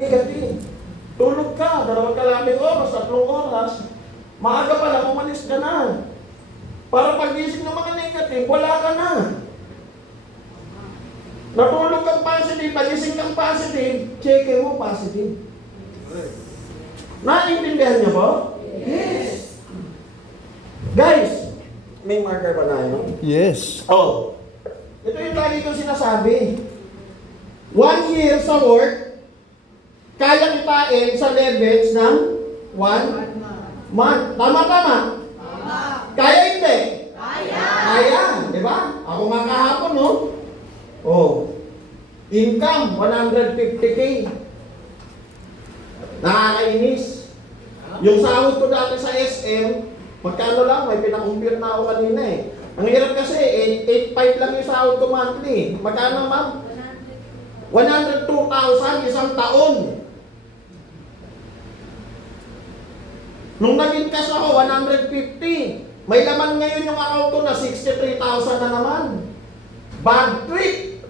Gabi. Tulog ka, 2 oras, 3 oras. Maaga pa lang, umalis ka na. Para pagising ng mga negative, wala ka na. Natulog kang positive, pagising kang positive, check mo positive. Naintindihan niyo po? Yes. Guys, may marker pa na yun? Yes. Oh. Ito yung lagi kong sinasabi. 1 year sa work, kaya kitain sa levels ng 1 month. Tama-tama? Kaya hindi? Kaya. Di ba? Ako nga kahapon, no? Oh. Income, 150K. Nakakainis. Yung sahod ko dati sa SM, magkano lang? May pinakumpir na ako kanina eh. Ang hirap kasi, 8.5 lang yung sahod ko monthly. Magkano, ma'am? 102,000 isang taon. Nung naging cash ako, 150. May laman ngayon yung account ko na 63,000 na naman. Bad trip.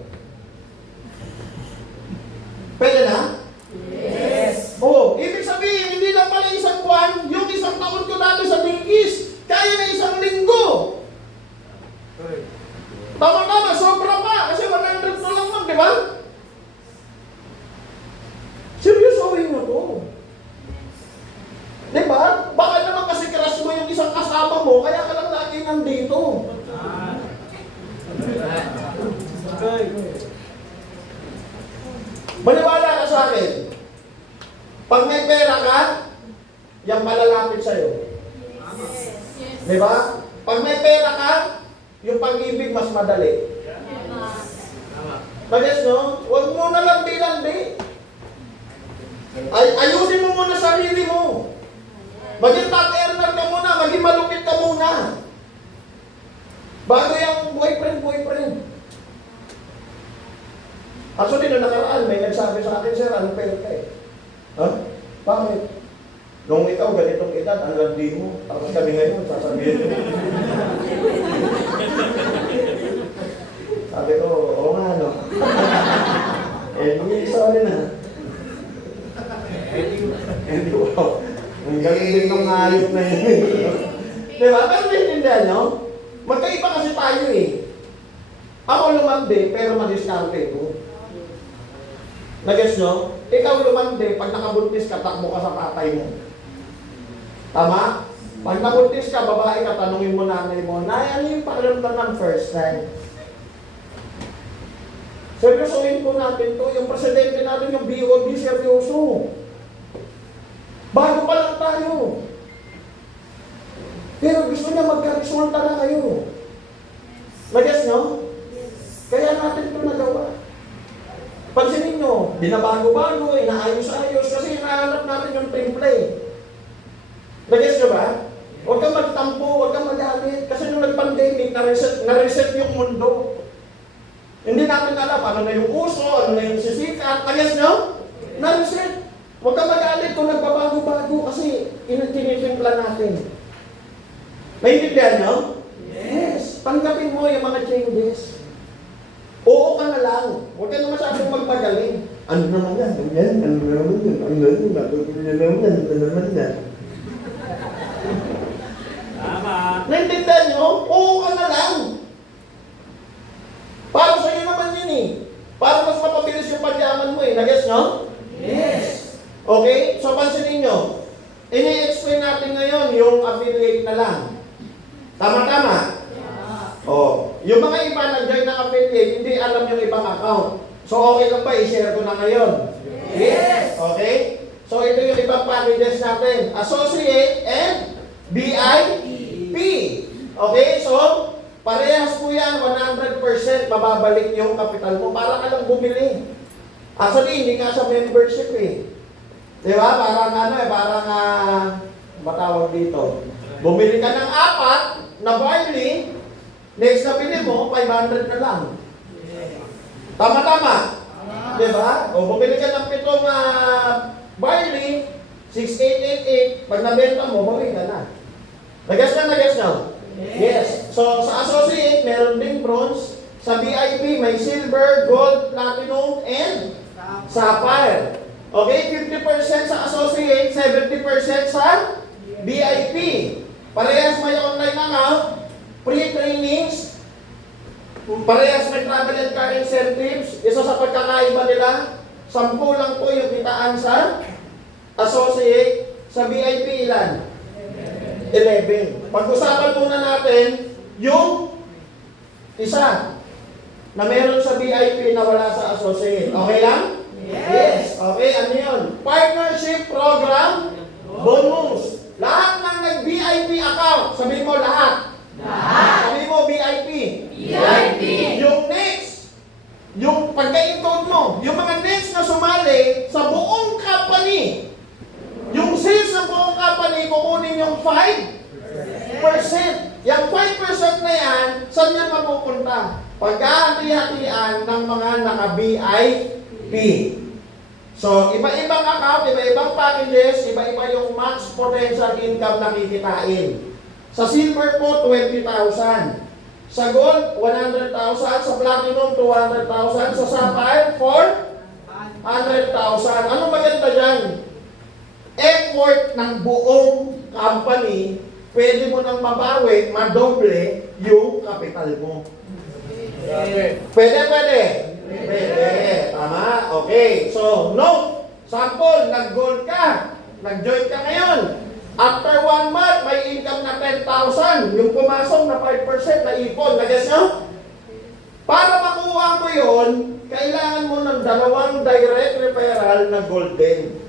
Pwede na? Yes. Oh, ibig sabihin, hindi lang pala isang buwan, yung isang taon ko dati sa Dingkis, kaya na isang linggo. Tama-tama, sobra pa. Kasi 100 na lang ma'am, di ba? Seryosohin mo to. Di ba? Baka naman kasi crush mo yung isang kasama mo, kaya ka lang lagi nandito. Maniwala ka sa akin. Pag may pera ka, yan malalapit sa'yo. Di ba? Pag may pera ka, yung pag-ibig mas madali. Bagay, no? Huwag mo na landi-landi. Ayusin mo muna sarili mo. Maging top earner ka muna, maging malupit ka muna. Bago yung boyfriend. Actually, nung nakaraan, may nagsabi sa akin, sir, ano pera ka eh? Ha? Bakit? Nung ikaw, ganitong edad, ang landi mo. Tapos kami ngayon, sasabihin mo. Sabi ko, oo nga, no? Sorry na. Hindi, wow. Ang galing din ng ayok na yun. Diba? Pero naintindihan nyo? Magkaiba kasi tayo eh. Ako lumandi, pero madiskarte ko. Nag-guess nyo? Ikaw lumandi, pag nakabuntis ka, takbo ka sa tatay mo. Tama? Pag nabuntis ka, babae ka, tanungin mo nanay mo, Nay, ano yung pakiramdam ng first time? Seryosohin po natin to. Yung presidente natin, yung BOD, seryoso. Bago pa lang tayo. Pero gusto niya magka-resulta na kayo. Nag-guess nyo? Kaya natin ito nagawa. Pansinin nyo, binabago-bago, inaayos-ayos, kasi hinahanap natin yung temple. Nag-guess nyo ba? Huwag kang magtampo, huwag kang magalit, kasi nung nag-pandemic, na-reset yung mundo. Hindi natin alam ano na yung uso, ano na yung sisikat. Nag-guess nyo? Na-reset. Huwag kang magalit kung nagbabago-bago, kasi tinitimpla natin. Naiintindihan nyo? Yes. Tanggapin mo yung mga changes. Oo ka na lang. Huwag ka na masyadong magpagaling. Ano naman yan? Ano yan? Ano naman yan? Ano naman yan? Ano naman yan? Tama. Naintindihan nyo? Oo ka na lang. Para sa'yo naman yun eh. Para mas mapabilis yung pagyaman mo eh. Nag-guess nyo? Yes. Okay? So pansinin nyo. Ini-explain natin ngayon yung affiliate na lang. Tama-tama? Oh, yung mga iba nag-join ng affiliate, hindi alam yung ibang account. So okay lang ba i-share ko na ngayon? Yes. Okay? So ito yung ibang packages natin. Associate and BIP. Okay? So parehas po yan, 100% mababalik yung kapital mo para ka lang bumili. Actually, hindi nga sa membership eh. Di ba? Parang ano eh, parang matawag dito. Bumili ka ng 4 na barley, next na bili mo, 500 na lang. Tama-tama. Diba? O bumili ka ng 7 barley, 6,888, pag nabenta mo, bawi ka na. Nag-guess na? Yes. So, sa associate, meron ding bronze. Sa VIP, may silver, gold, platinum, and sapphire. Okay, 50% sa associate, 70% sa VIP. Parehas may online account, pre-trainings, parehas may travel and car incentives. Isa sa pagkakaiba nila, 10 lang po yung kitaan sa associate, sa VIP ilan? 11. Pag-usapan muna natin yung isa na meron sa VIP na wala sa associate. Okay lang? Yes. Okay, ano yun? Partnership program bonus. Lahat ng nag-VIP account, sabihin mo lahat. Sabihin mo VIP. Yung next, yung pagka-incode mo, yung mga next na sumali sa buong company, yung sales ng buong company, kukunin yung 5%. Yung 5% na yan, saan yan mapupunta? Pagkahati-hatian ng mga naka-VIP. So, iba-ibang account, iba-ibang packages, iba-iba yung max potential income na kikitain. Sa silver po, 20,000. Sa gold, 100,000. Sa platinum, 200,000. Sa sapphire, 400,000. Ano maganda dyan? Effort ng buong company, pwede mo nang mabawi, madoble yung kapital mo. Pwede. Tama? Okay. So, no. Sample, nag-gold ka. Nag-join ka ngayon. After 1 month, may income na 10,000. Yung pumasok na 5% na ipon. Nag-guess nyo? Para makuha mo yun, kailangan mo ng 2 direct referral na golden.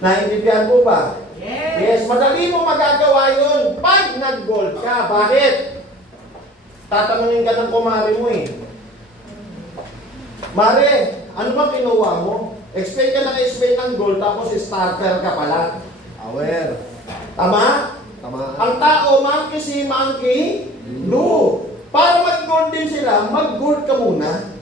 Naintindihan mo ba? Yes. Madali mo magagawa yun pag nag-gold ka. Bakit? Tatanungin ka ng kumari mo eh. Mare, ano ba kinuha mo? Explain ka ng explain ng gold, tapos starter ka pala. Aware. Tama? Tama. Ang tao, monkey see, monkey do. Para mag-gold din sila, mag-gold ka muna.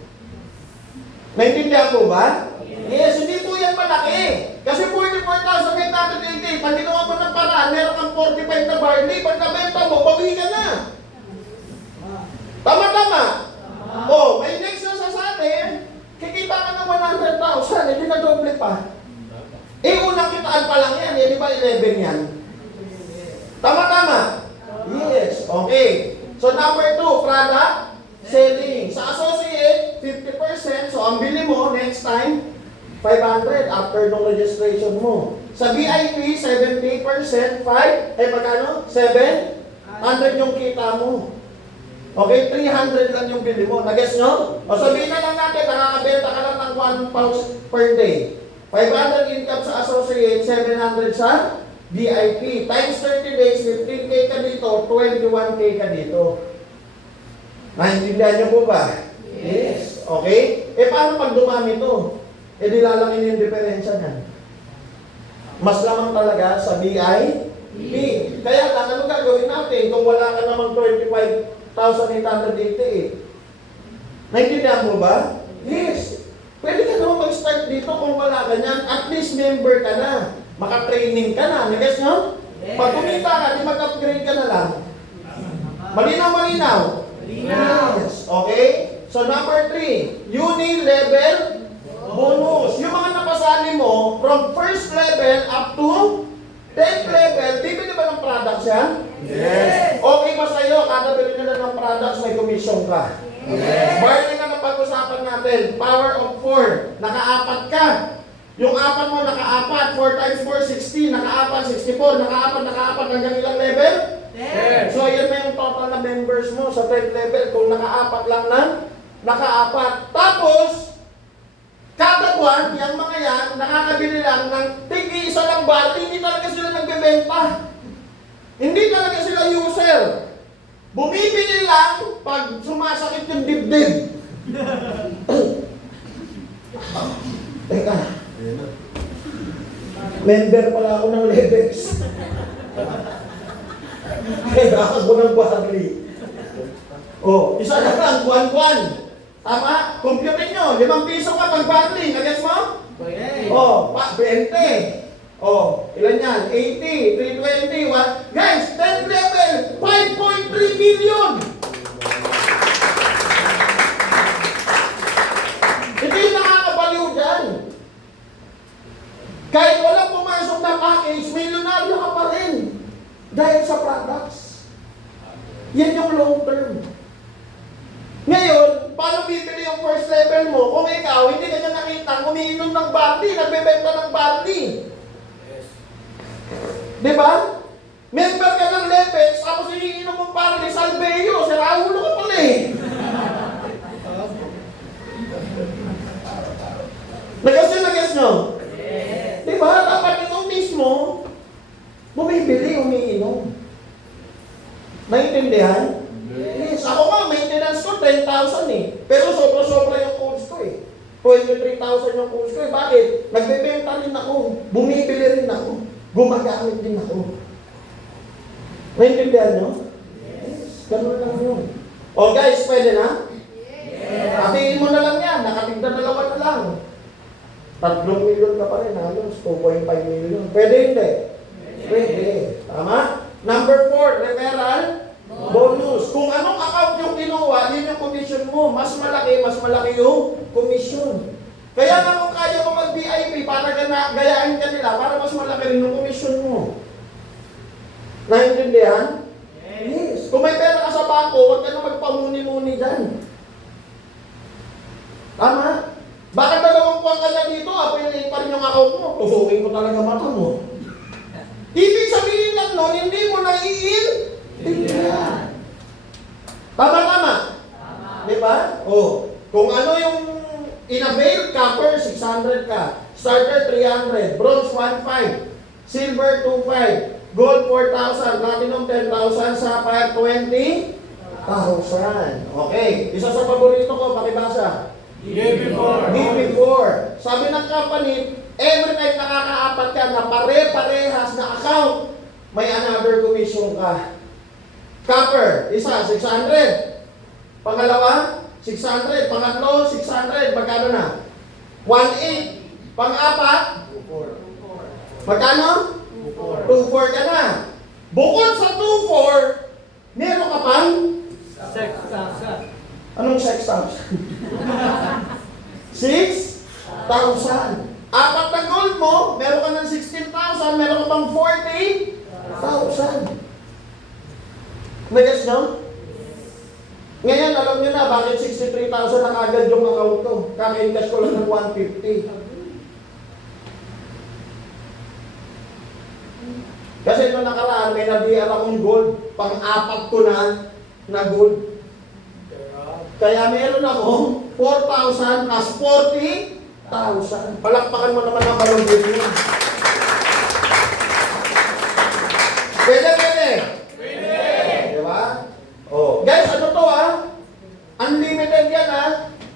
Naintindihan mo ba? Yes, hindi po yan malaki. Kasi 44,880, pag ginawa mo ng paraan, meron kang 45 na barley, pag nabenta mo, bawi ka na. Tama. Oh, may next na sasabi, kikita ka ng 100,000, hindi na doble pa. Unang kitaan pa lang yan, di ba 11 yan? Tama. Yes, okay. So number 2, product selling. Sa associate, 50%. So ang bili mo, next time, 500 after nung registration mo. Sa VIP, 70%, magkano? 700 yung kita mo. Okay, 300 lang yung bili mo. Nag-guess nyo? O sabihin na lang natin, nakakabenta ka lang ng 1 pound per day. 500 income sa associate, 700 sa VIP. Times 30 days, 15K ka dito, 21K ka dito. Naintindihan nyo po ba? Yes. Okay? Paano pag dumami to? Di lalaki yung diferensya niyan. Mas lamang talaga sa VIP. Kaya lang, ano gagawin natin kung wala ka namang 25,888? Naintindihan mo ba? Yes. Pwede ka naman mag-start dito kung wala ka niyan. At least member ka na. Maka-training ka na. Nag-guess nyo? Pag kumita ka, di mag-upgrade ka na lang. Malinaw? Yes. Okay? So number 3, uni-level bonus. Yung mga napasali mo, from first level up to 10th level, bibili ba ng products yan? Yes. Okay ba sa'yo? Kada bili nila ng products, may commission ka. Yes. Barney na napag-usapan natin, power of 4, naka-4 ka. Yung 4 mo naka-4, 4 times 4, 60, naka-4, 64, naka-4, hanggang ilang level? 10. So yan na yung total na members mo sa 10th level kung naka-4 lang ng naka-4. Tapos, kada buwan, yung mga yan, nakakabili lang ng tig-isa lang bali, hindi talaga sila nagbebenta. Hindi talaga sila user. Bumibili lang pag sumasakit yung dibdib. Teka. Member pala ako ng Levex. Kaya ako ng Barley. Oh, isa lang, buwan-buwan. Tama? Computin nyo, 5 piso ka pag Barley. Nag-guess mo? Oh, 20. Oh, ilan yan? 80, 320, what? Guys, 10th level, 5.3 million! Ito yung nakakabaliw dyan. Kahit walang pumasok na package, milyonaryo ka pa rin. Dahil sa products. Yan yung long term. Ngayon, paano bibili yung first level mo kung ikaw hindi ka na nakita umiinom ng barley, nagbebenta ng barley? Di ba? Member ka ng Lepex, tapos iniinom mong barley, Salveyo, sira ulo ka pala eh. Nagas nyo? Di ba? Dapat ikaw mismo, bumibili, umiinom. Naintindihan? Yes. Ako nga, maintenance ko 10,000 eh. Pero sobra-sobra yung course ko eh. 23,000 yung course ko eh. Bakit? Nagbebenta rin ako. Bumibili rin ako. Gumagamit din ako. Naintindihan nyo? Yes. Ganun lang yun. O guys, pwede na? Yes. Hatiin mo na lang yan. Nakatigda dalawa na lang. 3 million ka pa rin. Halos 2.5 million. Pwede hindi? Pwede. Tama? Number 4, referral bonus. Kung anong account yung kinuha, yun yung commission mo. Mas malaki yung commission. Kaya nga kung kaya mo mag-VIP, para gayahin ka nila, para mas malaki rin yung commission mo. Naintindihan? Yes. Kung may pera ka sa bangko, huwag ka na magpamuni-muni dyan. Tama? Bakit 2 buwan ka na dito, apiliin pa rin yung account mo, tusukin ko talaga mata mo. Ibig sabihin lang nun, hindi mo naiintindihan. Tama. Di ba? O, kung ano yung in-avail, copper, 600 ka. Starter, 300. Bronze, 1.5. Silver, 2.5. Gold, 4,000. Platinum, 10,000. Sapphire, 20,000. Okay. Isa sa paborito ko, pakibasa. BP4. Sabi ng company, every time nakakaapat ka na pare-parehas na account, may another commission ka. Copper, isa, 600. Pangalawa, 600. Pangatlo, 600. Magkano na? 1.8. Pang-apat, 2.4. Magkano? 2.4 ka na. Bukod sa 2.4, meron ka pang? 6,000. Anong 6,000? 6,000. Apat na gold mo, meron ka ng 16,000, meron ka pang 40,000. Nag-guess nyo? Ngayon, alam nyo na bakit 63,000 na kagad yung account ko. Kaka-encash ko lang ng 150. Kasi nung nakaraan, may nabiyan akong gold. Pang-apat ko na gold. Kaya meron akong 4,000 plus 40,000. Palakpakan mo naman ang balong mo. Pwede. Diba? Oh. Guys, ano to Unlimited yan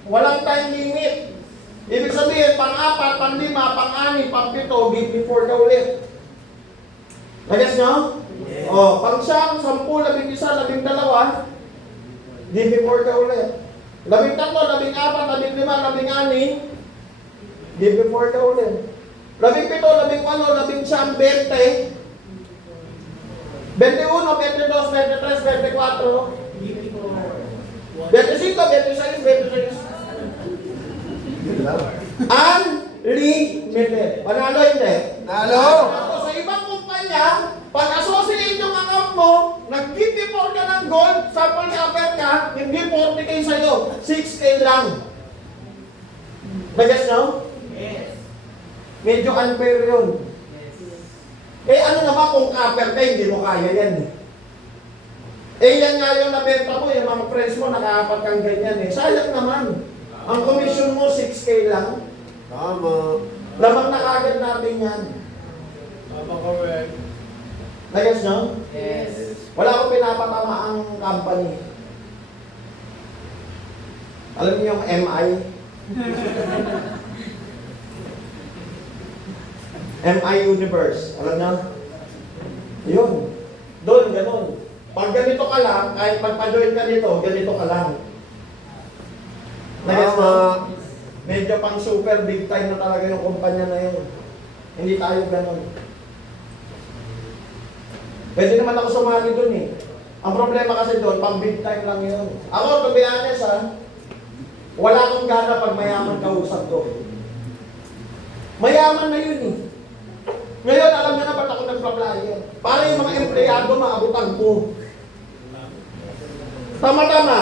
Walang time limit. Ibig sabihin, pang-4, pang-5, pang-6, pang-7, BP4 ka ulit. Nag-guess nyo? Yes. Oh, pang-10, 10, 11, 12, BP4 ka ulit. 13, 14, 15, 16, BP4 ka ulit. 17, 18, 19, 20, 21, 22, 23, 24, 25, 26, 26. Unlimited. Panalo hindi? Nalo! Ako sa ibang kumpanya, pag-associate yung account mo, nag-BP4 ka ng gold, sample cover ka, hindi 40K sa'yo, 6K lang. Nag-guess no? Yes. Medyo unfair yun. Eh ano naman kung cover ka, hindi mo kaya yan yan nga yung nabenta mo, yung mga friends mo, nakaapat kang ganyan sayang naman. Ang commission mo, 6K lang. Tama. Lamang na kagad natin yan. Tama, correct. Nag-guess no? Yes. Wala akong pinapatama ang company. Alam niyo yung MI? MI Universe. Alam niyo? Yun. Doon, ganun. Pag ganito ka lang, kahit magpa-join ka dito, ganito ka lang. Nag-guess no? Medyo pang super big time na talaga yung kumpanya na yun. Hindi tayo ganun. Pwede naman ako sumali dun Ang problema kasi doon, pang big time lang yun. Ako, to be honest wala akong gana pag mayaman kausap ko. Mayaman na yun Ngayon, alam niyo na ba't ako nagpa-flyer? Para yung mga empleyado maabutan ko. Tama-tama.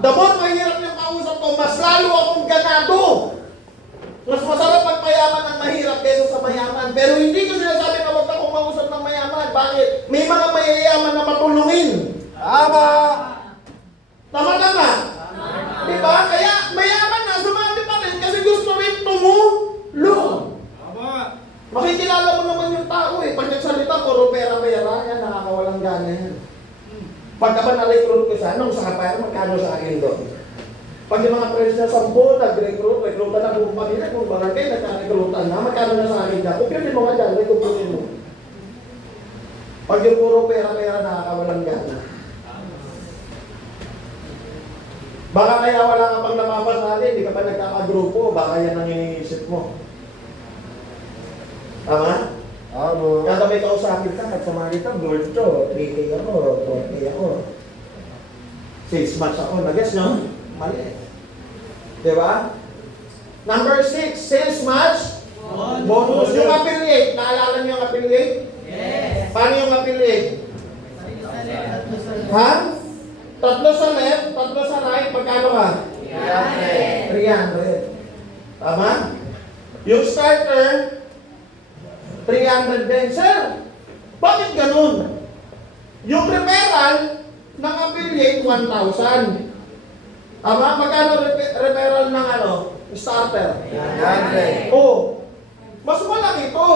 The more mahirap yung kausap ko, mas lalo akong ganado. Mas masarap magpayaman ang mahirap kaysa sa mayaman. Pero hindi ko sinasabi na huwag akong mausap ng mayaman. Bakit? May mga mayayaman na matulungin. Tama! Tama-tama. Diba? Kaya mayaman na, sumami pa rin kasi gusto rin tumulong. Makikilala mo naman yung tao eh. Pag nagsalita, puro pera-pera, yan, nakakawalang gana yan. Pagka ba na-recruit ko siya, anong sa kapaya, magkano sa akin doon? Pag yung mga friends na 10, nag-recruitan na buong pamilya, kung barangay, nagka-recruitan na, magkano na sa akin na? Kumpirmin mo nga dyan, kumpirmin mo. Pag yung puro pera-pera, nakakawalang gana. Baka kaya wala ka pang napapasali, hindi ka pa nagkakagrupo, baka yan ang iniisip mo. Tama? Tama. Kada may kausapin ka, nagsumali ka, gold to, 3K ako, 4K ako. 6 months ako, nag-guess nyo? Mali. Diba? Number 6, sales match. Bonus. Yung affiliate, naalala niyo yung affiliate? Yes. Paano yung affiliate? Ha? Tatlo sa left, tatlo sa right, magkano ka? 300. Tama? Yung starter, 300 din. Sir, bakit ganun? Yung referral ng affiliate, 1,000. Tama? Magkano referral ng starter? 300. Oh, mas malaki ito.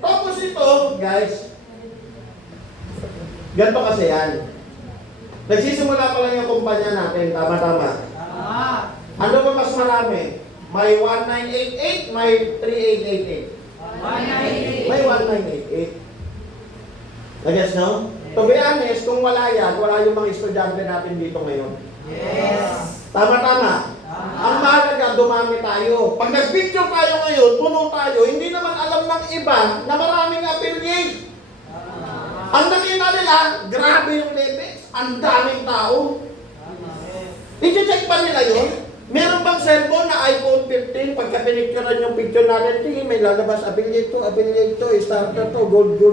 Tapos ito, guys, ganito kasi yan. Nagsisimula pa lang yung kumpanya natin, tama-tama. Ano ba mas marami? May 1988, may 3888. May 1988. I-guess, no? To be honest, kung wala yan, wala yung mga estudyante natin dito ngayon. Yes. Tama-tama. Ang mahalaga, dumami tayo. Pag nag-video tayo ngayon, puno tayo, hindi naman alam ng iba na maraming affiliate. Ang nakita nila, grabe yung Lebex, ang daming tao. I-check pa nila yun? Meron bang cellphone na iPhone 15, pagka pinicturean yung picture natin, tingin may lalabas, affiliate to, starter to, gold to.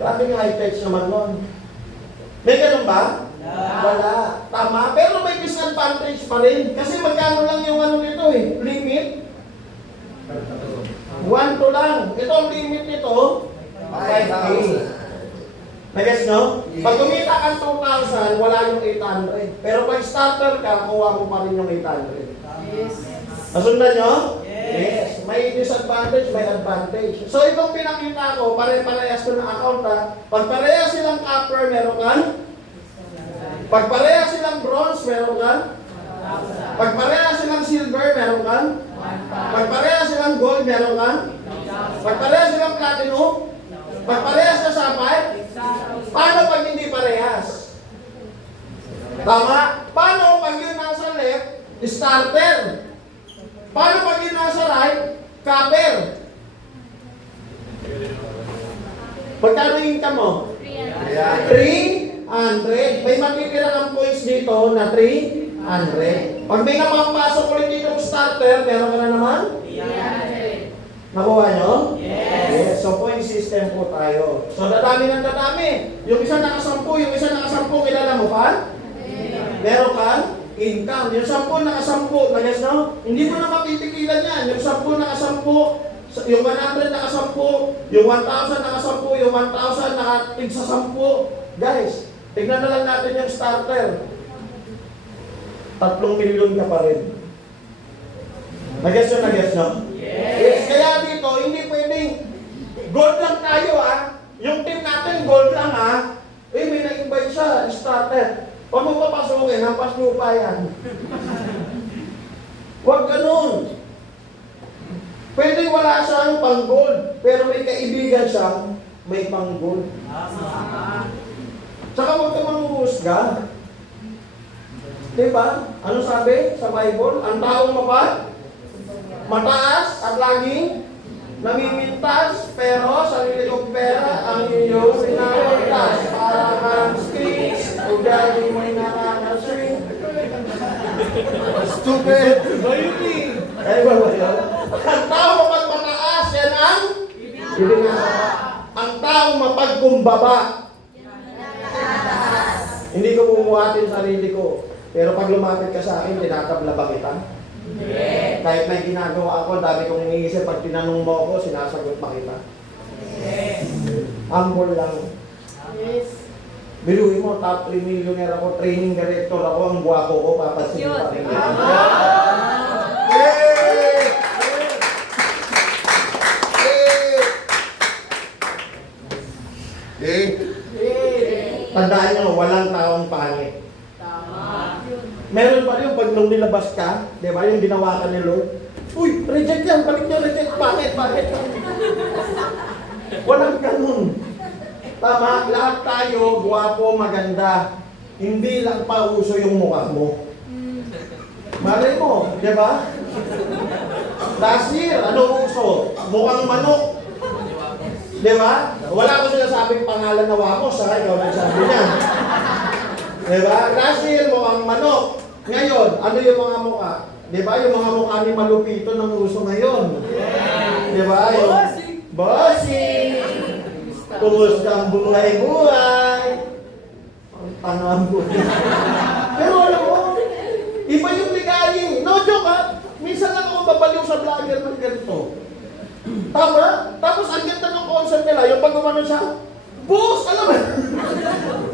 Grabe yung high-tech naman nun. May ganun ba? Wala. Tama. Pero may disadvantage pa rin. Kasi magkano lang yung nito eh. Limit. 1 to lang. Ito ang limit nito. 5K. Nag-guess no? Pag kumita kang 2,000, wala yung 800. Pero pag starter ka, kuha mo pa rin yung 800. Nasundan nyo? Yes. May disadvantage, may advantage. So itong pinakita ko, pare-parehas ko ng account ha. Pag parehas silang copper, meron ka? Pag parehas silang bronze, meron ka? Pag parehas silang silver, meron ka? Pag parehas silang gold, meron ka? Pag parehas silang platinum? Pag parehas na sapphire? Paano pag hindi parehas? Tama? Paano pag yun nasa left, starter? Paano pag yun nasa right, copper? Pagkano yung income mo? 300. May matitira kang points dito na 300. Pag may napapasok ulit dito ng starter, meron ka na naman? 300. Nakuha nyo? Yes. So point system po tayo. So dadami ng dadami. Yung isa nakasampu, kilala mo pa? Meron ka? Income. Yung 10 nakasampu, nag-guess no? Hindi mo na mapipigilan yan. Yung 10 nakasampu, yung 100 nakasampu, yung 1,000 nakasampu, yung 1,000 nakatig sa 10. Guys, tignan na lang natin yung starter. 3 milyon ka pa rin. Nag-guess yun, nag-guess no? Yes. Kaya dito, hindi pwedeng gold lang tayo Yung team natin, gold lang may nag-invite siya, starter. Huwag mo papasukin, hampas lupa yan. Huwag ganun. Pwede wala siyang pang-gold, pero may kaibigan siya, may pang-gold. Tsaka huwag ka manghuhusga. Diba? Ano sabi sa Bible? Ang taong mataas at laging namimintas, pero sarili kong pera ang inyong pinaligtas. Para kang skis, ugali mo'y nakakaswing. Stupid! Ay ba yun? Ang tao kapag mataas, yan ang Hindi nga. Ang taong mapagkumbaba. Hindi ko bubuhatin sarili ko. Pero pag lumapit ka sa akin, tinatabla ba kita? Kahit may ginagawa ako, dami kong iniisip. Pag tinanong mo ako, sinasagot pa kita. Humble lang. Biruin mo, top 3 millionaire ako, training director ako, ang gwapo ko, papansin pa rin. Tandaan nyo, walang taong pangit. Meron pa rin pag nung nilabas ka, di ba, yung ginawa ka ni Lord, uy, reject yan, balik nyo, reject, bakit? Walang ganun. Tama, lahat tayo, guwapo, maganda. Hindi lang pa uso yung mukha mo. Malay mo, di ba? Last year, ano uso? Mukhang manok. Di ba? Wala ko sinasabing pangalan na Wamos, ha? Ikaw nagsabi niya. Di ba? Last year, mukhang manok. Ngayon, ano yung mga mukha? Di ba? Yung mga mukha ni Malupito ng uso ngayon. Di ba? Yung bossing! Kumusta ang buhay-buhay? Ang tanga ang buhay. Pero alam mo, iba yung ligay. No joke ha? Minsan lang ako babaliw sa vlogger ng ganito. Tama? Tapos ang ganda ng concept nila, yung pag umano siya, boss, alam mo,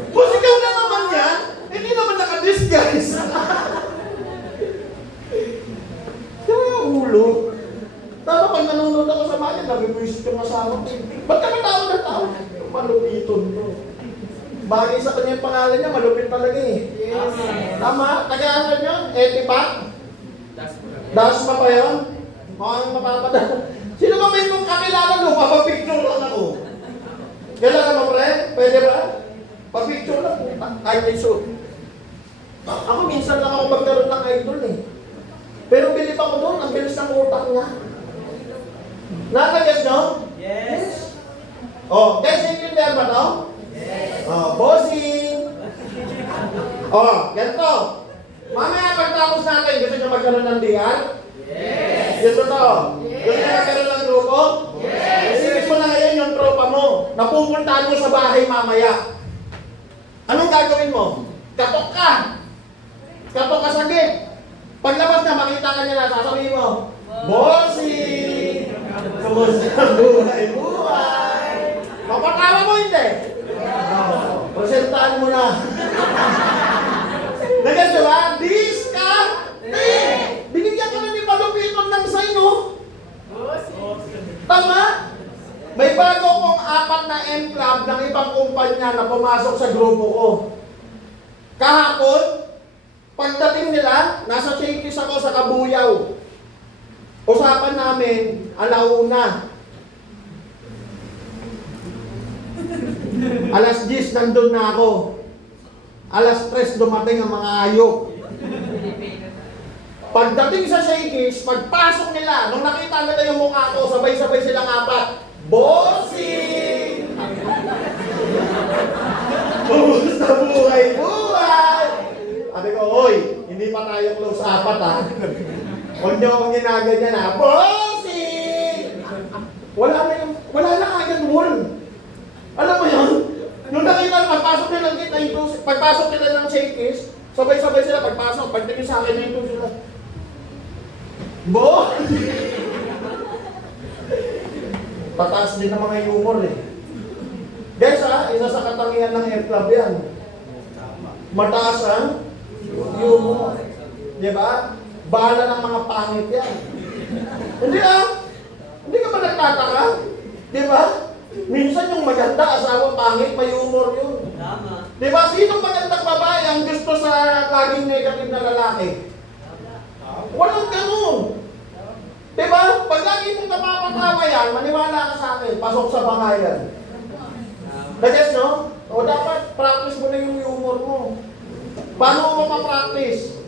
boss, ikaw na naman yan. Hindi naman naka-disguise. Kaya yung ulo. Tama, pag nanonood ako sa mga, nabibwisit yung asawa ko. Ba't ka tao na tao? Malupiton to. Bagay sa kanya yung pangalan niya, malupit talaga eh. Yes. Tama? Taga-asan yun? Etipa? Dasma pa yun? Mukhang mapapadala. Sino ba may mong kakilala no? Papapicture lang ako. Kailan ka ba, pre? Pwede ba? Papicture lang. Ay, may suit. Ako minsan lang ako magkaroon ng idol eh. Pero bilip ako doon, ang bilis ng utak niya. Nakagas no? Yes. Oh, guys, engineer ba to? Yes. Oh, bossing! Oh, ganito. Mamaya pagtapos natin, gusto nyo magkaroon ng DR? Yes. Gusto to? Gusto nyo magkaroon ng grupo? Yes. Isipin mo na ngayon yung tropa mo. Napupuntahan mo sa bahay mamaya. Anong gagawin mo? Katok ka! Katok ka sa gate. Paglabas na, makita ka nila, sasabihin mo, bossing! Kumusta ang buhay-buhay? Mapatawa mo hindi? Presentahan mo na. Nagas diba? Discarte! Binigyan ka na ni Palupiton ng sign, no? Tama? May bago kong 4 na M-Club ng ibang kumpanya na pumasok sa grupo ko. Kahapon, pagdating nila, nasa Shakey's ako sa Kabuyaw. Usapan namin, alauna. Alas 10 nandun na ako. Alas 3 dumating ang mga ayok. Pagdating sa Shakey's, pagpasok nila, nung nakita nila yung mukha ko, sabay-sabay silang 4. Bossing! Kumusta buhay-buhay? Sabi ko, hoy, hindi pa tayo close 4 ha. Huwag niyo akong ginaganyan ha. Bossing! Wala na agad wall. Alam mo yun? Nung nakita, pagpasok nila ng gate, pagpasok nila ng Shakey's, sabay-sabay sila pagpasok, pagtingin sa akin na ito sila. Pataas din ang mga humor eh. Guys ha, isa sa katangian ng Air Club yan. Mataas ang humor. Diba? Bahala ng mga pangit yan. Hindi ah. Hindi ka ba nagtataka? Diba? Minsan yung maganda, asawa pangit, may humor yun. Tama. Diba? Sinong magandang babae ang gusto sa laging negative na lalaki? Walang ganun. Diba? Pag lagi mong napapatawa yan, maniwala ka sa akin, pasok sa bangayan. Nagets, no? O dapat, practice mo na yung humor mo. Paano mo mapractice?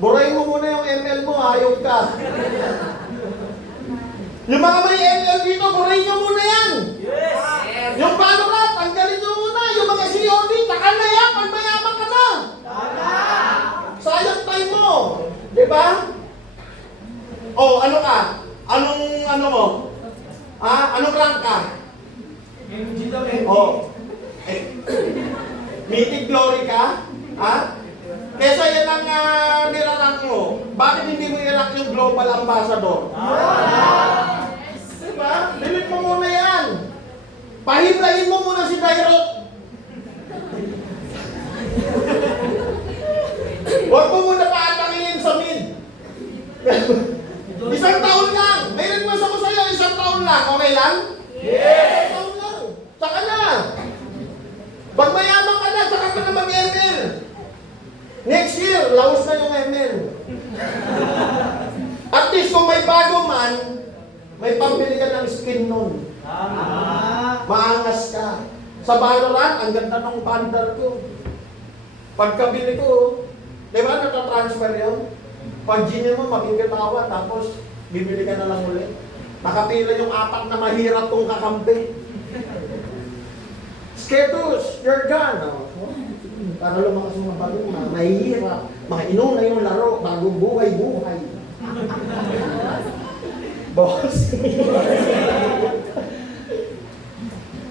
Burahin mo muna yung ML mo, hayop ka. Yung mga may ML dito, burahin nyo muna yan. Yes. Yung paano ka, tanggalin nyo muna. Yung mga COD, takal na yan, pag mayaman ka na. Sayang time mo. Diba? O, ano ka? Anong ano mo? Anong rank ka? Oh. Mythic glory ka? Kesa yan ang nilarank mo, bakit hindi mo irank yung global ambassador? Diba? Limit mo muna yan. Pahimlahin mo muna si Dairo. Huwag mo muna paatangin sa mid. Isang taon lang. May request ako sa'yo, isang taon lang. Okay lang? Yes! Isang taon lang. Saka na. Pag mayaman ka na, saka ka na mag-ML. Next year, laos na yung ML. At least kung may bago man, may pambili ka ng skin nun. Maangas ka. Sa Valorant, ang ganda ng bundle ko. Pagkabili ko, di ba natatransfer yun? Pag genius mo, magigatawa, tapos bibili ka na lang ulit. Nakapila yung 4 na mahirap kong kakampi. Sketus, you're gone. Para lumakas mga bagong mahihirap. Mga inuna yung laro, bagong buhay-buhay. Boss.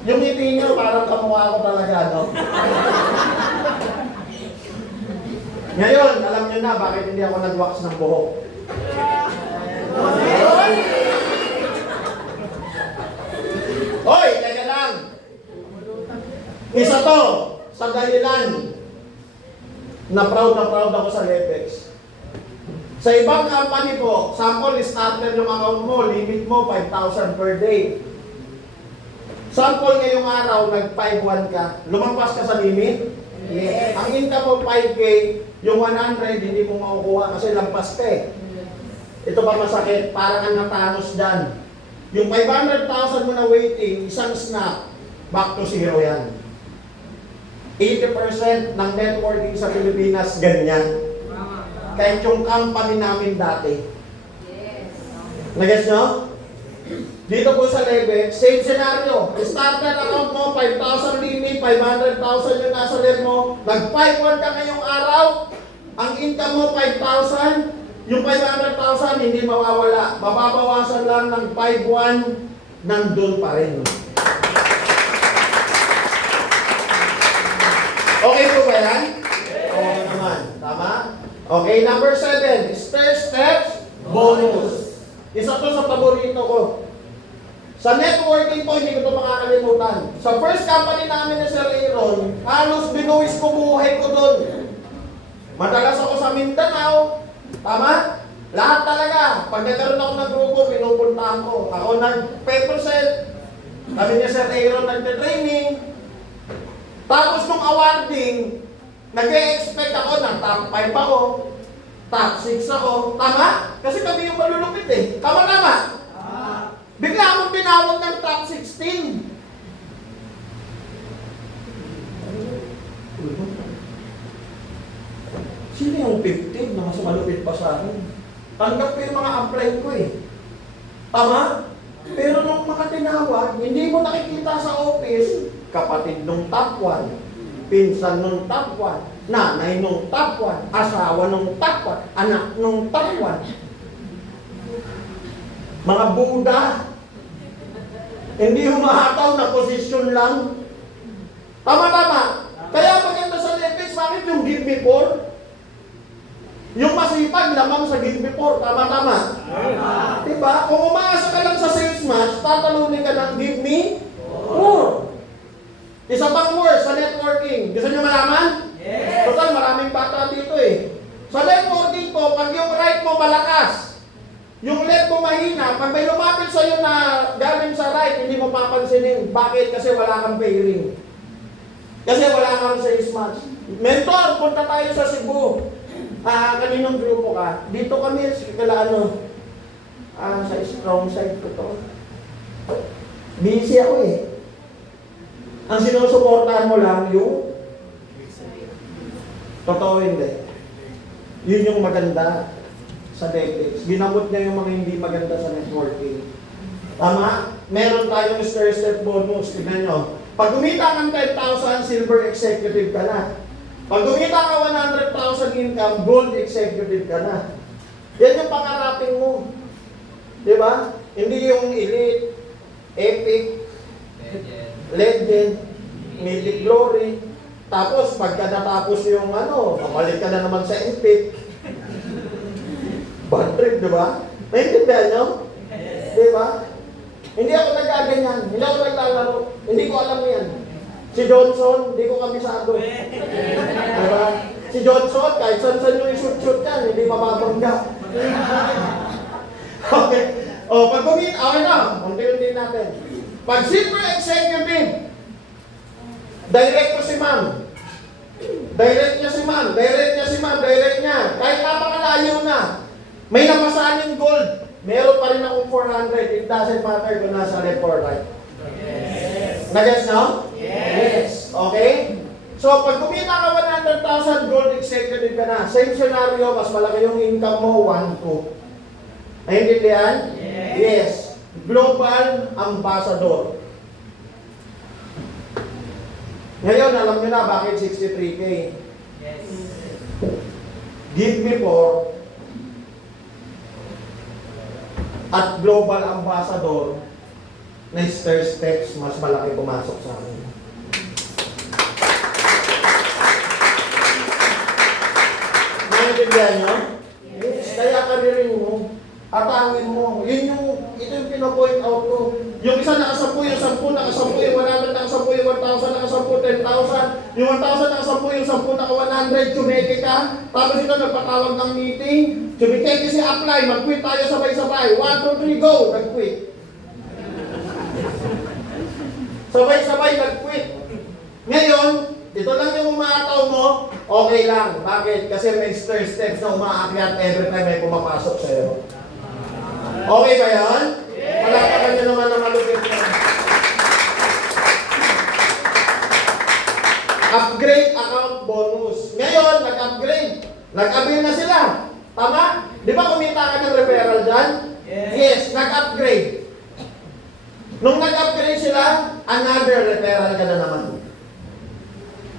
Yung ngiti nyo, parang kamukha ko talaga, no? Ngayon, alam nyo na bakit hindi ako nag-wax ng buhok. Hoy, teka lang. Isa to, sa dahilan na proud ako sa Lepex. Sa ibang company po, sample starter yung account mo, limit mo 5,000 per day. Sample ngayong araw, nag-5,1 ka. Lumampas ka sa limit? Yes. Ang income mo 5K, yung 100, hindi mo makukuha kasi lampas ka eh. Ito pa masakit, parang ang natanos dyan. Yung 500,000 mo na waiting, isang snap, back to zero yan. 80% ng networking sa Pilipinas, ganyan. Kahit yung company namin dati. Nag-guess nyo? Dito po sa Lebe, same scenario. Starter account mo, 5,000 limit, 500,000 yung nasa left mo. Nag-5,1 ka ngayong araw. Ang income mo, 5,000. Yung 500,000, hindi mawawala. Mababawasan lang ng 5,1, nandun pa rin. Okay po ba yan? Okay naman. Tama? Okay, number 7. Stair steps, bonus. Isa to sa paborito ko. Sa networking po, hindi ko ito makakalimutan. Sa first company namin ni Sir Aaron, halos binuwis ko buhay ko doon. Madalas ako sa Mindanao. Tama? Lahat talaga. Pag nagkaroon ako ng grupo, pinupuntahan ko. Ako nag-petrocel. Kami ni Sir Aaron nagte-training. Tapos nung awarding, nag-e-expect ako ng top 5 ako. Top 6 ako. Tama? Kasi kami yung malulupit eh. Tama-tama. Bigla akong tinawag ng top 16. Sino yung 15 na mas malupit pa sa akin? Tanggap ko yung mga apply ko eh. Tama? Pero nung makatinawag, hindi mo nakikita sa office, kapatid nung top 1, pinsan nung top 1, nanay nung top 1, asawa nung top 1, anak nung top 1. Mga Buddha, hindi humahataw na posisyon lang. Tama-tama. Kaya maganda sa Lepex, bakit yung give before? Yung masipag lamang sa give before. Tama-tama. Diba? Kung umaasa ka lang sa sales match, tatalunin ka ng give me more. Isa pang more sa networking. Gusto nyo malaman? Yes. Total, maraming bata dito eh. Sa networking po, pag yung right mo malakas, yung left mo mahina, pag may lumapit sa'yo na galing sa right, hindi mo papansinin. Bakit? Kasi wala kang pairing. Kasi wala kang sales match. Mentor, punta tayo sa Cebu. Kaninong grupo ka? Dito kami, sa strong side ko to. Busy ako eh. Ang sinusuportahan mo lang yung totoo hindi. Yun yung maganda sa Lepex. Ginamot niya yung mga hindi maganda sa networking. Tama? Meron tayong stair step bonus. Tignan nyo. Pag kumita ng 10,000, silver executive ka na. Pag kumita ka 100,000 income, gold executive ka na. Yan yung pangarapin mo. Di ba? Hindi yung elite. Epic, Legend, Mythic Glory. Tapos, pagka natapos yung kabalik ka na naman sa Epic. Bad trip, di ba? Naintindihan nyo? Di ba? Hindi ako nagkaganyan. Hindi ako naglalaro. Hindi ko alam yan. Si Johnson, hindi ko kabisado. Di ba? Si Johnson, kahit saan yung shoot-shoot yan, hindi mababangga. Okay. O, pag okay na. Unti-unti natin. Pag senior executive, direct ko si ma'am. Direct niya si ma'am. Direct niya si ma'am. Direct niya. Kahit napakalayo na. May napasahan yung gold. Meron pa rin akong 400. It doesn't matter kung nasa left or right. Yes. Nag-guess no? Yes. Okay? So, pag kumita ka 100,000 gold executive ka na, same scenario, mas malaki yung income mo, 1, 2. Naintindihan? Yes. Global Ambassador. Ngayon, alam nyo na bakit 63K. Yes. Give me 4 at Global Ambassador na steps mas malaki pumasok sa akin. Naintindihan nyo? Yes. Kaya karirin mo, atawin mo. Ito yung pinapoint out ko. Yung isa nakasampu, yung 10 nakasampu, yung 100 nakasampu, yung 1,000 nakasampu, 10,000, yung 1,000 nakasampu, yung 10 naka 100, chumeke ka. Tapos ito nagpatawag ng meeting, chumeke si apply, mag-quit tayo sabay-sabay. 1, 2, 3, go! Nag-quit. Sabay-sabay nag-quit. Ngayon, ito lang yung umataw mo, okay lang. Bakit? Kasi may steps na umaakyat every time may pumapasok sa'yo. Okay ba yan? Palakakan nyo naman ang malupit na. Upgrade account bonus. Ngayon, nag-upgrade. Nag-avail na sila. Tama? Di ba kumita ka ng referral dyan? Yes, nag-upgrade. Nung nag-upgrade sila, another referral ka na naman.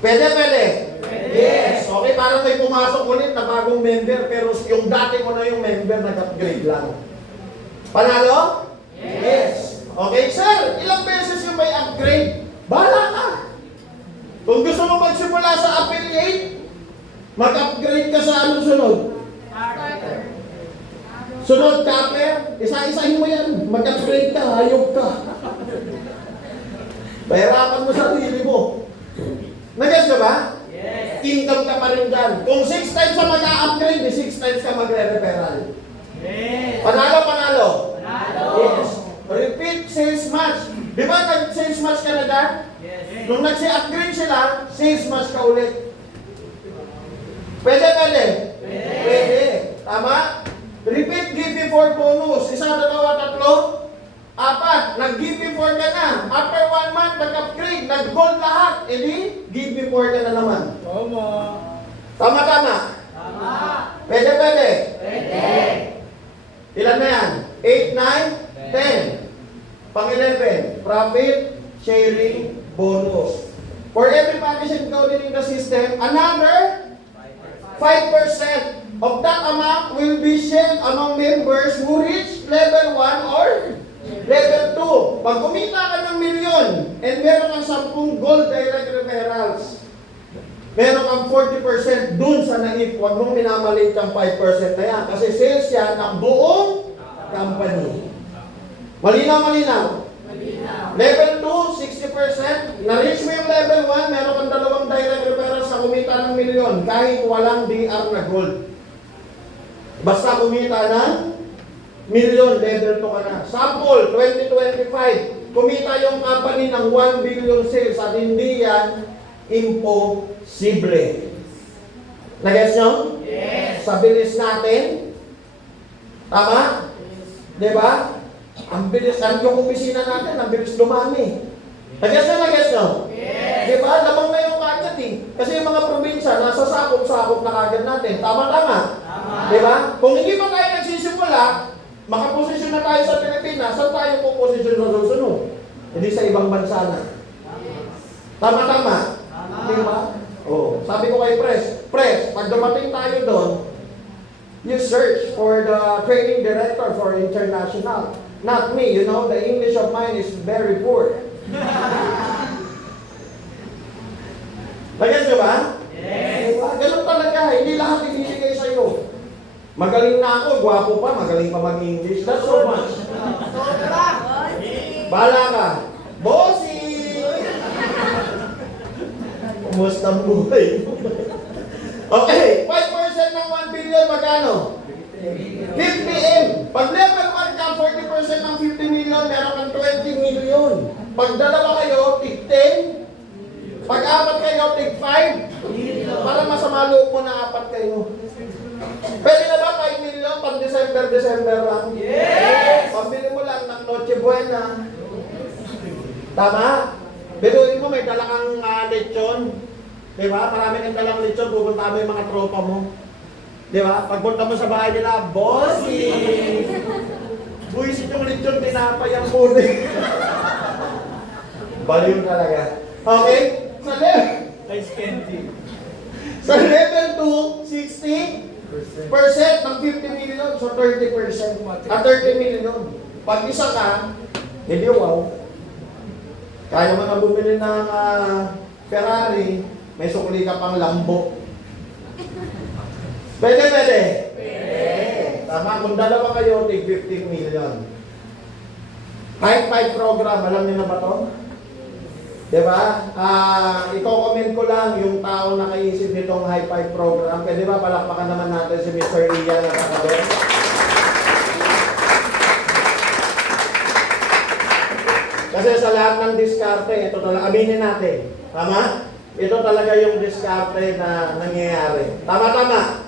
Pwede? Yes. Okay, parang may pumasok ulit na bagong member, pero yung dati mo na yung member, nag-upgrade lang. Panalo? Yes. Okay, sir, ilang beses yung may upgrade? Bahala ka. Kung gusto mo magsimula sa affiliate, mag-upgrade ka sa anong sunod? Sunod, capper. Isa-isahin mo yan. Mag-upgrade ka, hayop ka. Pahirapan mo sarili mo. Nag-guess ka ba? Yes. Income ka pa rin dyan. Kung 6 times ka mag-upgrade, 6 times ka magre-referral. Yes. Panalo? Panalo. Yes. Repeat sales match. Di ba nag-sales match ka na dyan? Yes. Nung nag-upgrade sila, sales match ka ulit. Pwede? Pwede. Tama? Repeat give before bonus. 1, 2, 3, 4. Nag-give before ka na. After 1 month, nag-upgrade. Nag-gold lahat. E di, give before ka na naman. Tama? Tama. Pwede? Pwede. Ilan na yan? 8, 9, 10. Pang-11, profit sharing bonus. For every package encoded in the system, another 5% of that amount will be shared among members who reach level 1 or level 2. Pag kumita ka ng milyon and meron kang 10 gold direct referrals, meron kang 40% dun sa naip. Huwag mong minamalit ang 5% na yan. Kasi sales yan ng buong company. Malinaw? Level 2, 60%. Na-reach mo yung level 1, meron kang 2 direct referrals sa kumita ng milyon kahit walang DR na gold. Basta kumita ng milyon, level 2 ka na. Sample, 2025, kumita yung company ng 1 billion sales at hindi yan imposible. Nag-guess nyo? Yes. Sa bilis natin. Tama? Diba? Ang bilis, yung opisina natin, ang bilis dumami. Nag-guess nyo? Yes. Diba? Labang na yung kagad eh. Kasi yung mga probinsya, nasa sakop-sakop na kagad natin. Tama? Tama. Diba? Kung hindi pa tayo nagsisimula, makaposisyon na tayo sa Pilipinas, saan tayo puposisyon sa susunod? Hindi sa ibang bansa na. Tama? Diba? Oh, sabi ko kay Pres, pag dumating tayo doon, you search for the training director for international. Not me, you know, the English of mine is very poor. Nag-gets nyo ba? Yes. Diba? Ganun talaga, hindi lahat ibibigay sa'yo. Magaling na ako, gwapo pa, magaling pa mag-English. That's so much. Bahala ka. Bossy! Kumusta ang buhay mo? Okay, 5% ng 1 billion, magkano? 50M. Pag level 1 ka, 40% ng 50 million, meron kang 20 million. Pag dalawa kayo, tig 10. Pag apat kayo, tig 5. Para masama loob mo na apat kayo. Pwede na ba 5 million pag December lang? Yes! Pambili mo lang ng Noche Buena. Tama? Biruin mo, may dala kang lechon. Diba? Marami kang dalang lechon, pupunta mo yung mga tropa mo. Diba? Pagpunta mo sa bahay nila, bossy! Buisit yung lechon, tinapay ang puno. Baliw talaga. Okay? Ice candy. Sa level 2, 60% ng 50 million, so 30%. 30 million. Pag isa ka, hindi wow. Kaya mo na bumili ng Ferrari, may sukli ka pang Lambo. Pwede. Tama, kung dalawa kayo, tig 15 million. High five program, alam niyo na ba to? Diba? I-comment ko lang yung tao na nakaisip nitong high five program. Pwede ba palakpakan naman natin si Mr. Ian at Anabel? Kasi sa lahat ng diskarte, ito talaga, aminin natin. Tama? Ito talaga yung diskarte na nangyayari. Tama.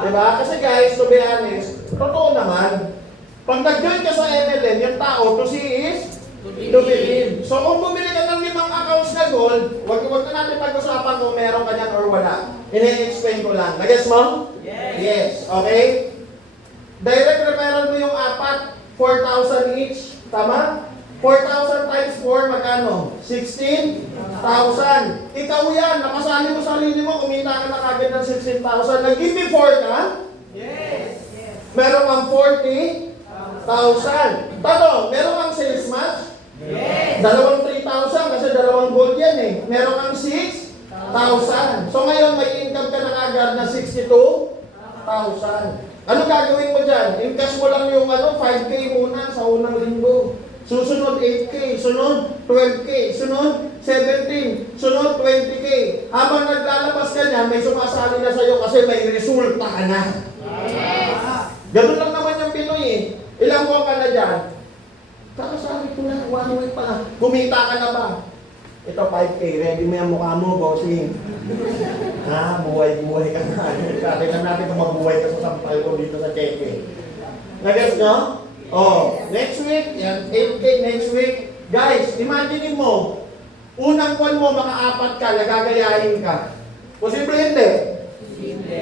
Diba? Kasi guys, to be honest, totoo naman. Pag nag-join ka sa MLM, yung tao, to see is to believe. So kung bumili ka ng 5 accounts na gold, wag na natin pag-usapan kung meron ka dyan or wala. Ini-explain ko lang. Nag-gets mo? Yes. Okay? Direct referral mo yung 4, 4,000 each. Tama? 4,000 times 4, magkano? 16,000. Ikaw yan, nakasali mo sarili mo, kumita ka na kagad ng 16,000. Nag-give me 4 ka? Yes. Meron kang 40,000. Tanong, meron kang sales match? Yes. Dalawang 3,000 kasi dalawang gold yan eh. Meron kang 6,000. So ngayon may income ka na agad na 62,000. Ano gagawin mo dyan? Encash mo lang yung 5K muna sa unang linggo. Susunod 8K, sunod 12K, sunod 17, sunod 20K. Habang naglalabas ka niya, may sumasali na sa'yo kasi may resulta ka na. Yes. Ganun lang naman yung Pinoy eh. Ilang buwan ka na dyan? Kakasali ko na, 1 week pa. Kumita ka na ba? Ito 5K, ready mo yung mukha mo, bossing. Buhay-buhay ka na. Tingnan natin kung mabuhay ka sa sampal ko dito sa cheque. Nag-gets nyo? Next week, yan, 8K next week. Guys, imagine mo, unang buwan mo, maka-4 ka, nagagayahin ka. Posible hindi?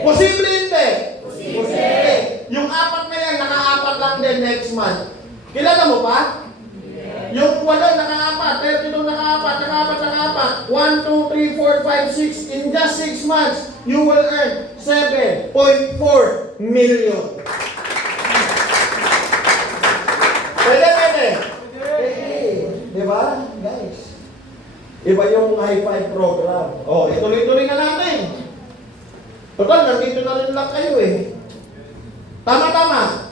Posible hindi? Posible. Yung 4 na yan, naka-4 lang din next month. Kilala mo pa? Yung 8, naka-4, 32 naka-4, 1, 2, 3, 4, 5, 6. In just 6 months, you will earn 7.4 million. Pwede. Diba? Guys. Iba yung high five program. Ituloy-tuloy na natin. Total, nandito na rin lang kayo eh. Tama.